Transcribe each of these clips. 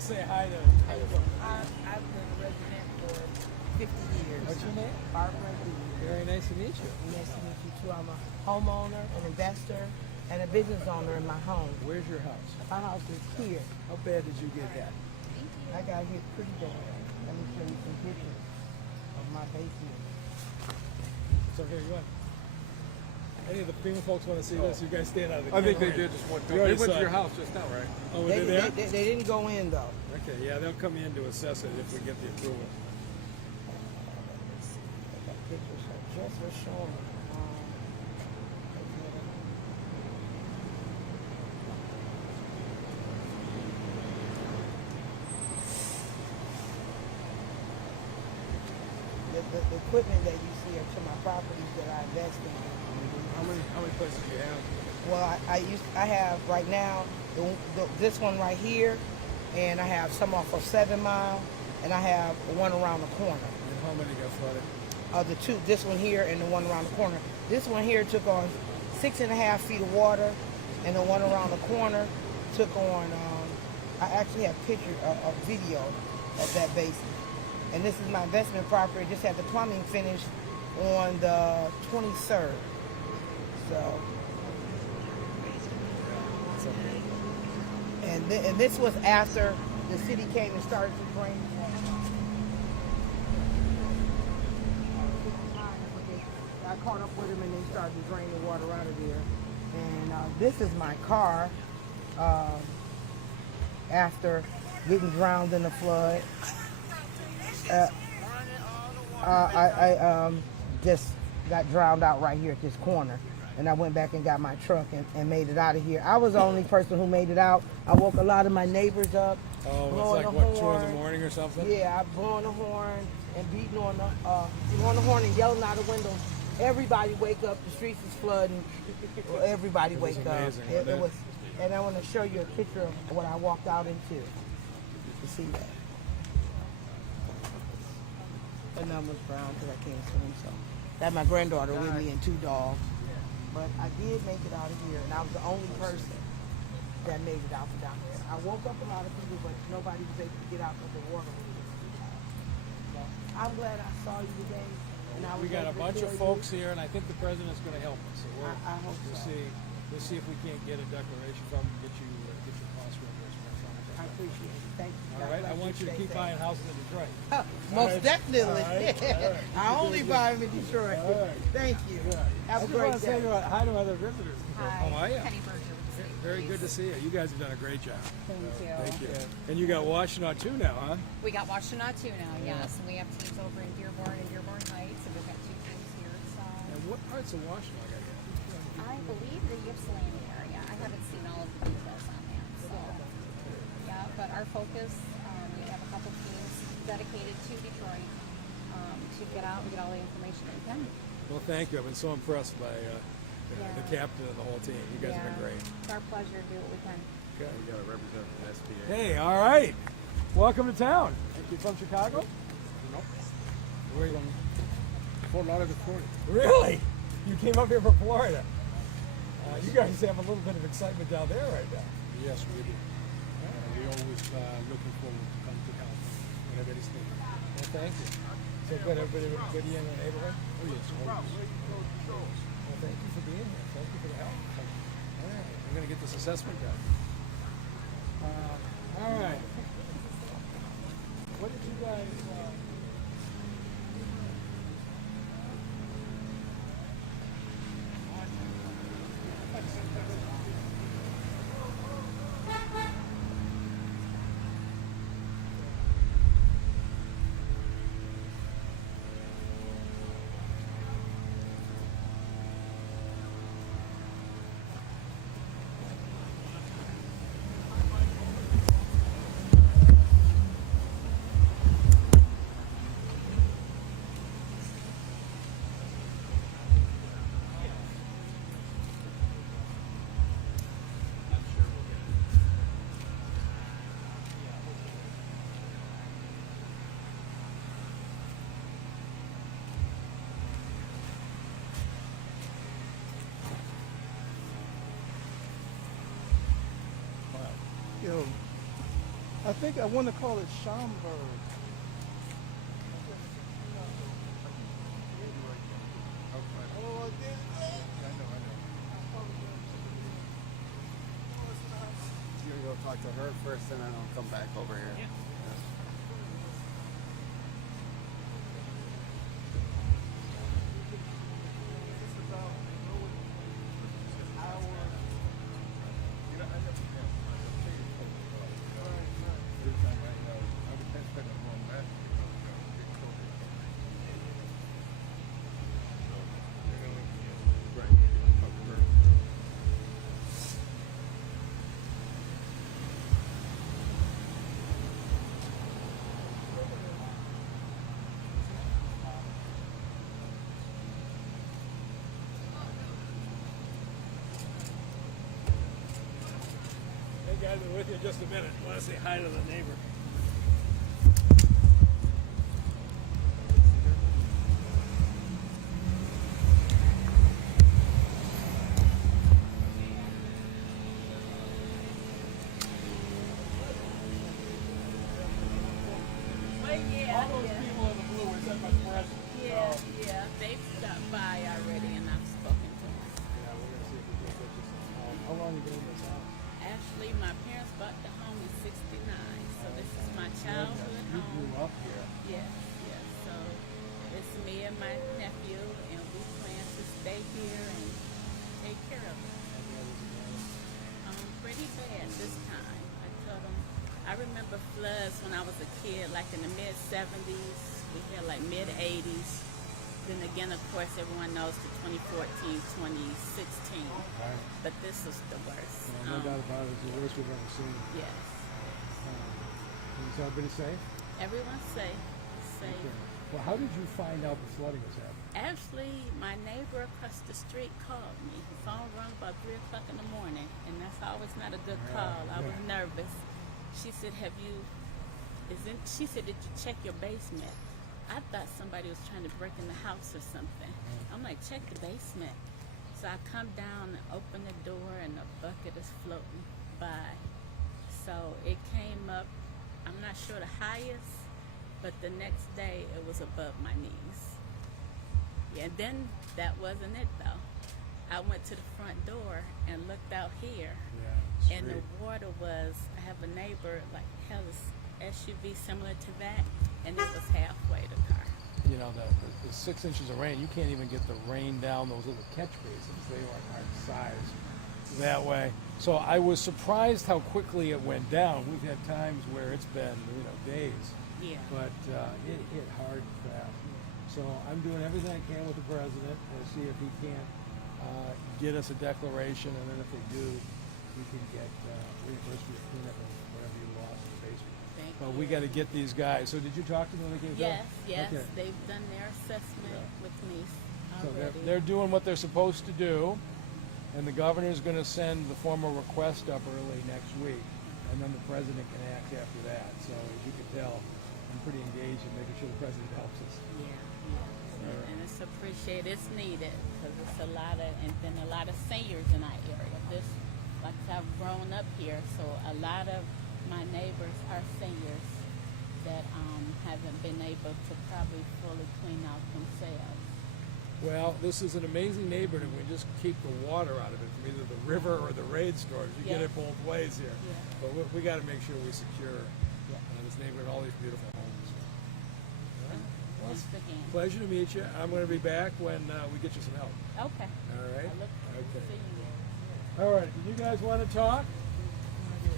just say hi to. I've been a resident for 50 years. What's your name? Barbara Lee. Very nice to meet you. Nice to meet you too. I'm a homeowner, an investor, and a business owner in my home. Where's your house? My house is here. How bad did you get hit? I got hit pretty bad. Let me show you some pictures of my basement. So here you are. Any of the FEMA folks want to see this? You guys stand out of the I think camera. they did just one You time. They already went saw to your it. house just now, right? Oh, were they there? They didn't go in though. Okay, yeah, they'll come in to assess it if we get the approval. I got pictures just for showing. The equipment that you see are to my properties that I invest in. How many places do you have? Well, I have right now this one right here, and I have some off of 7 Mile, and I have one around the corner. And how many got flooded? The two, this one here and the one around the corner. This one here took on 6.5 feet of water, and the one around the corner took on. I actually have a video of that basin. And this is my investment property. Just had the plumbing finished on the 23rd. So, and this was after the city came and started to drain water. I caught up with them and they started to drain the water out of there. And this is my car after getting drowned in the flood. I just got drowned out right here at this corner, and I went back and got my truck and made it out of here. I was the only person who made it out. I woke a lot of my neighbors up. Oh, blowing it's like, the what, 2 horn. in the morning or something? Yeah, I blowing the horn and beating on the horn and yelling out the windows. Everybody wake up! The streets is flooding. Everybody It was wake up. amazing, It wasn't it? was, and I want to show you a picture of what I walked out into. You see that. And I was brown because I can't swim, so. I had my granddaughter with me and 2 dogs. But I did make it out of here, and I was the only person that made it out from down there. I woke up a lot of people, but nobody was able to get out because the water was too high. So I'm glad I saw you today. And I was We got a able to bunch of tell folks you. here, and I think the president's going to help us. So I hope we'll so. see if we can't get a declaration from him, get your cost reimbursement from him. I appreciate it. Thank you. All right, I want you to keep buying houses in Detroit. Most right. definitely. All right. All right. I only buy them in Detroit. All right. Thank you. Have I a just great want to say day. hi to other visitors. Hi, How are you? Penny Berger with the State Very good to Police. see you. You guys have done a great job. Thank you. Thank you. And you got Washtenaw too now, huh? We got Washtenaw too now, yes, and we have teams over in Dearborn and Dearborn Heights, and we've got 2 teams here. So And what parts of Washtenaw got you? I believe the Ypsilanti area. I haven't seen all of the details on that. So yeah, but our focus, we have a couple teams dedicated to Detroit to get out and get all the information that we can. Well, thank you. I've been so impressed by the captain and the whole team. You guys have been great. It's our pleasure to do what we can. Okay. We got to represent the SBA. Hey, all right. Welcome to town. You from Chicago? Nope. Where are you from? Fort Lauderdale, Florida. Really? You came up here from Florida. You guys have a little bit of excitement down there right now. Yes, we do. We always looking forward to come to California whenever it's needed. Well, thank you. So good, everybody good in the neighborhood? Oh, yes, always. Well, thank you for being here. Thank you for the help. All right. I'm going to get this assessment done. All right. What did you guys... I think I want to call it Schaumburg. You're gonna go talk to her first, and then I'll come back over here. Yeah. Guys, we're with you in just a minute. I want to say hi to the neighbor. All those people in the blue were sent by the president. Yeah, they've stopped by already and I've spoken to them. Yeah, we're going to see if we can get you some. How long have you been in this house? Actually, my parents bought the home in '69, so this is my childhood You home. grew up here. Yes. So it's me and my nephew, and we plan to stay here and take care of it. Pretty bad this time. I told them. I remember floods when I was a kid, like in the mid '70s. We had like mid '80s. Then again, of course, everyone knows the 2014, 2016. Right. But this is the worst. No doubt about it. It's the worst we've ever seen. Yes. Is everybody safe? Everyone's safe. Okay. Well, how did you find out the flooding was happening? Actually, my neighbor across the street called me. The phone rang about 3 o'clock in the morning, and that's always not a good call. I was nervous. She said, she said, did you check your basement? I thought somebody was trying to break in the house or something. I'm like, check the basement. So I come down and open the door, and a bucket is floating by. So it came up, I'm not sure the highest, but the next day it was above my knees. Yeah, and then that wasn't it though. I went to the front door and looked out here, and the water was, I have a neighbor, like, has a SUV similar to that, and it was halfway the car. You know, the 6 inches of rain, you can't even get the rain down those little catch basins. They aren't sized that way. So I was surprised how quickly it went down. We've had times where it's been, days. Yeah. But it hit hard fast. So I'm doing everything I can with the president to see if he can't get us a declaration, and then if they do, we can get reimbursed for your cleanup and whatever you lost in the basement. But we got to get these guys. So did you talk to them when they came down? Yes, Okay. they've done their assessment with me So already. they're doing what they're supposed to do, and the governor's going to send the formal request up early next week, and then the president can act after that. So as you can tell, I'm pretty engaged in making sure the president helps us. And it's appreciated. It's needed because it's a lot of, and then a lot of seniors in our area. This, like I've grown up here, so a lot of my neighbors are seniors that haven't been able to probably fully clean out themselves. Well, this is an amazing neighborhood, and we just keep the water out of it from either the river or the rain storms. You get it both ways here. Yeah. But we got to make sure we secure this neighborhood, all these beautiful homes. All right. Well, Thanks again. pleasure to meet you. I'm going to be back when we get you some help. Okay. All right? I look forward to seeing you. All right. Do you guys want to talk?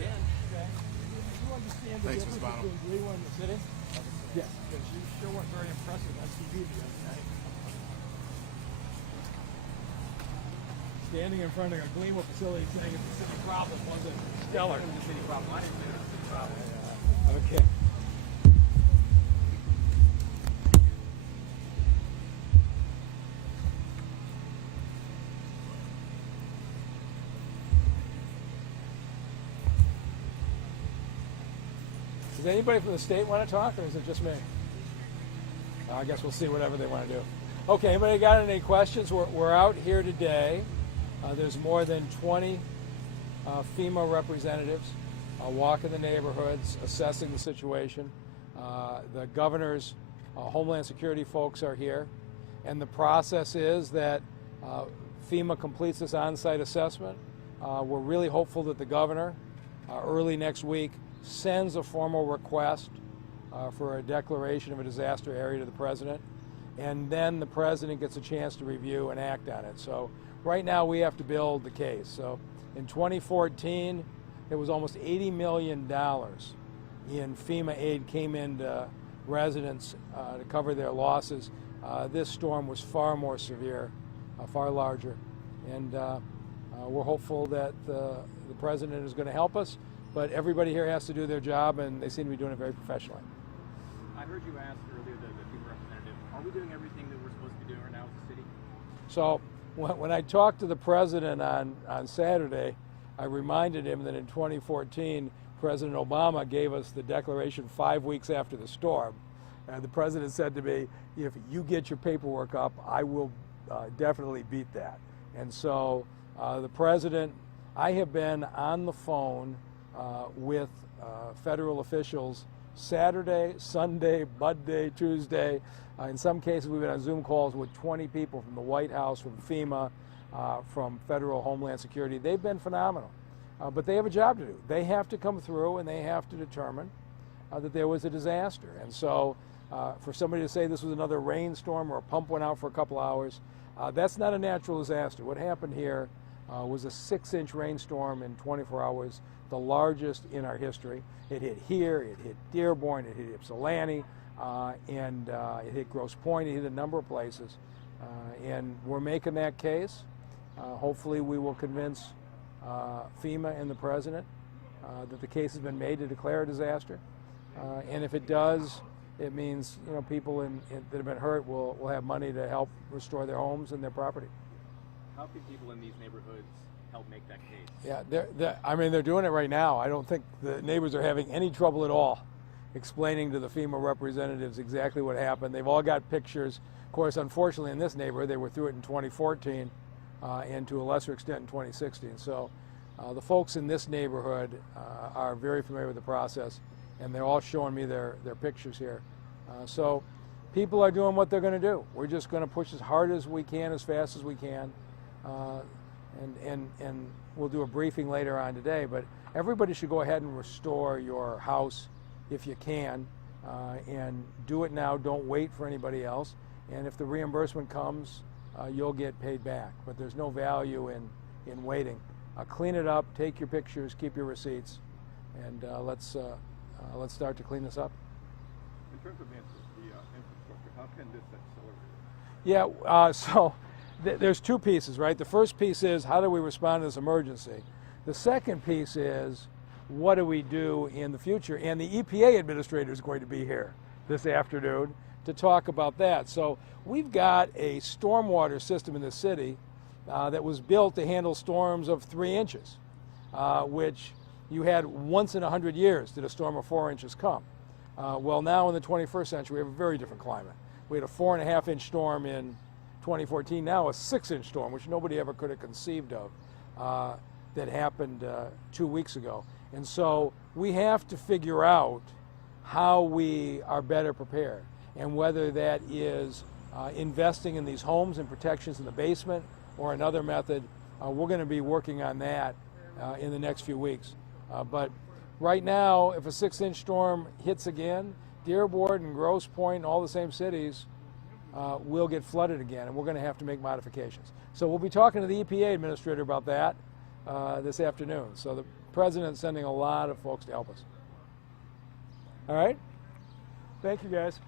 Yeah. Okay. Do you understand the Thanks, difference Mr. Bonham. between Greenwood and the city? Yes. Because you sure weren't very impressive on TV the other night. Standing in front of a Gleewood facility saying it's a city problem wasn't stellar. The city problem. I didn't say it was a city problem. Okay. Does anybody from the state want to talk, or is it just me? I guess we'll see whatever they want to do. Okay, anybody got any questions? We're out here today. There's more than 20 FEMA representatives walking the neighborhoods, assessing the situation. The governor's Homeland Security folks are here. And the process is that FEMA completes this on-site assessment. We're really hopeful that the governor, early next week, sends a formal request for a declaration of a disaster area to the president. And then the president gets a chance to review and act on it. So right now we have to build the case. So in 2014, it was almost $80 million in FEMA aid came into residents to cover their losses. This storm was far more severe, far larger, and we're hopeful that the president is going to help us, but everybody here has to do their job, and they seem to be doing it very professionally. I heard you ask earlier, the FEMA representative, are we doing everything that we're supposed to be doing right now as a city? So when I talked to the president on Saturday, I reminded him that in 2014, President Obama gave us the declaration 5 weeks after the storm. And the president said to me, if you get your paperwork up, I will definitely beat that. And so the president, I have been on the phone with federal officials Saturday, Sunday, Monday, Tuesday. In some cases, we've been on Zoom calls with 20 people from the White House, from FEMA, from Federal Homeland Security. They've been phenomenal. But they have a job to do. They have to come through and they have to determine that there was a disaster. And so for somebody to say this was another rainstorm or a pump went out for a couple hours, that's not a natural disaster. What happened here was a 6-inch rainstorm in 24 hours, the largest in our history. It hit here, it hit Dearborn, it hit Ypsilanti, and it hit Grosse Pointe, it hit a number of places. And we're making that case. Hopefully we will convince FEMA and the president that the case has been made to declare a disaster. And if it does, it means people that have been hurt will have money to help restore their homes and their property. How can people in these neighborhoods help make that case? Yeah, I mean, they're doing it right now. I don't think the neighbors are having any trouble at all explaining to the FEMA representatives exactly what happened. They've all got pictures. Of course, unfortunately, in this neighborhood, they were through it in 2014 and to a lesser extent in 2016. So the folks in this neighborhood are very familiar with the process, and they're all showing me their pictures here. So people are doing what they're going to do. We're just going to push as hard as we can, as fast as we can, and we'll do a briefing later on today. But everybody should go ahead and restore your house if you can, and do it now. Don't wait for anybody else. And if the reimbursement comes, you'll get paid back. But there's no value in waiting. Clean it up, take your pictures, keep your receipts, and let's start to clean this up. In terms of the infrastructure, how can this accelerate? Yeah, so there's two pieces, right? The first piece is how do we respond to this emergency? The second piece is what do we do in the future? And the EPA administrator is going to be here this afternoon to talk about that. So we've got a stormwater system in the city that was built to handle storms of 3 inches, which you had once in 100 years did a storm of 4 inches come. Well, now in the 21st century, we have a very different climate. We had a 4.5-inch storm in 2014, now a 6-inch storm, which nobody ever could have conceived of, that happened 2 weeks ago. And so we have to figure out how we are better prepared, and whether that is investing in these homes and protections in the basement or another method. We're going to be working on that in the next few weeks. But right now, if a 6-inch storm hits again, Dearborn and Grosse Pointe and all the same cities will get flooded again, and we're going to have to make modifications. So we'll be talking to the EPA administrator about that this afternoon. So the president's sending a lot of folks to help us. All right? Thank you, guys.